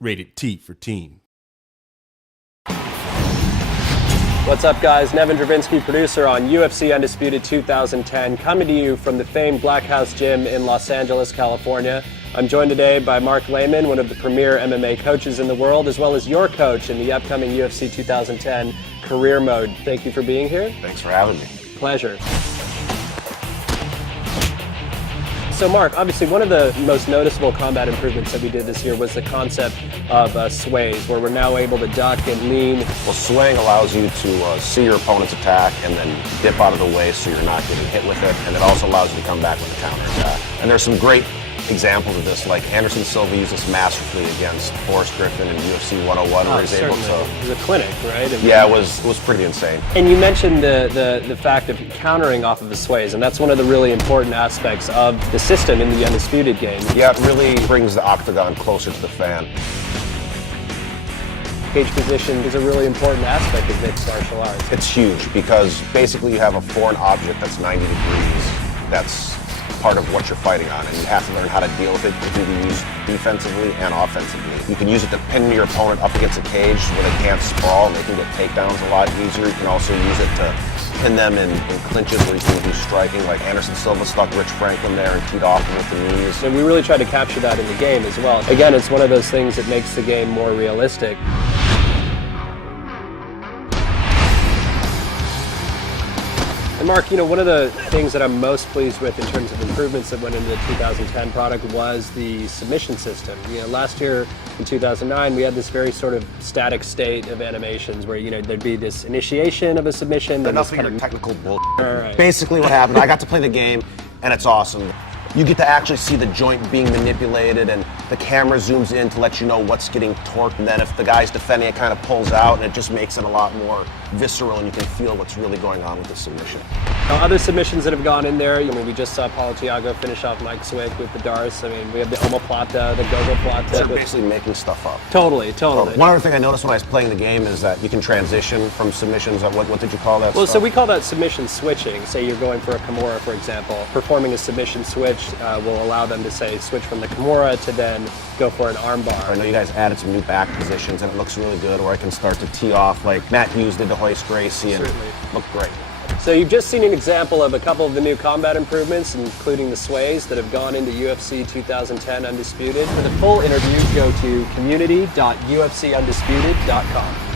Rated T for teen. What's up, guys? Nevin Dravinsky, producer on UFC Undisputed 2010, coming to you from the famed Black House Gym in Los Angeles, California. I'm joined today by Mark Lehman, one of the premier MMA coaches in the world, as well as your coach in the upcoming UFC 2010 Career Mode. Thank you for being here. Thanks for having me. Pleasure. So Mark, obviously one of the most noticeable combat improvements that we did this year was the concept of sways, where we're now able to duck and lean. Well, swaying allows you to see your opponent's attack and then dip out of the way so you're not getting hit with it, and it also allows you to come back with a counter attack. And there's some great examples of this, like Anderson Silva used this masterfully against Forrest Griffin in UFC 101, where he's able to... It was a clinic, right? Yeah, it was pretty insane. And you mentioned the fact of countering off of the sways, and that's one of the really important aspects of the system in the Undisputed game. Yeah, it really brings the octagon closer to the fan. Cage position is a really important aspect of mixed martial arts. It's huge because basically you have a foreign object that's 90 degrees that's part of what you're fighting on, and you have to learn how to deal with it. It can be used defensively and offensively. You can use it to pin your opponent up against a cage where they can't sprawl and they can get takedowns a lot easier. You can also use it to pin them in clinches where you can do striking, like Anderson Silva stuck Rich Franklin there and teed off him with the knees. And we really tried to capture that in the game as well. Again, it's one of those things that makes the game more realistic. And Mark, one of the things that I'm most pleased with in terms of improvements that went into the 2010 product was the submission system. Last year in 2009, we had this very sort of static state of animations where, there'd be this initiation of a submission. Enough of your technical bull. Right. Basically what happened, I got to play the game, and it's awesome. You get to actually see the joint being manipulated, and the camera zooms in to let you know what's getting torqued, and then if the guy's defending, it kind of pulls out, and it just makes it a lot more visceral, and you can feel what's really going on with the submission. Now, other submissions that have gone in there, we just saw Paulo Thiago finish off Mike Swick with the Darce. we have the omoplata, the gogoplata. They're basically making stuff up. Totally. One other thing I noticed when I was playing the game is that you can transition from submissions. What did you call that? Well, stuff? so we call that submission switching. Say you're going for a Kimura, for example. Performing a submission switch will allow them to, say, switch from the Kimura to then go for an armbar. I know you guys added some new back positions, and it looks really good, where I can start to tee off like Matt Hughes did to Hoist Gracie, and look great. So you've just seen an example of a couple of the new combat improvements, including the sways that have gone into UFC 2010 Undisputed. For the full interview, go to community.ufcundisputed.com.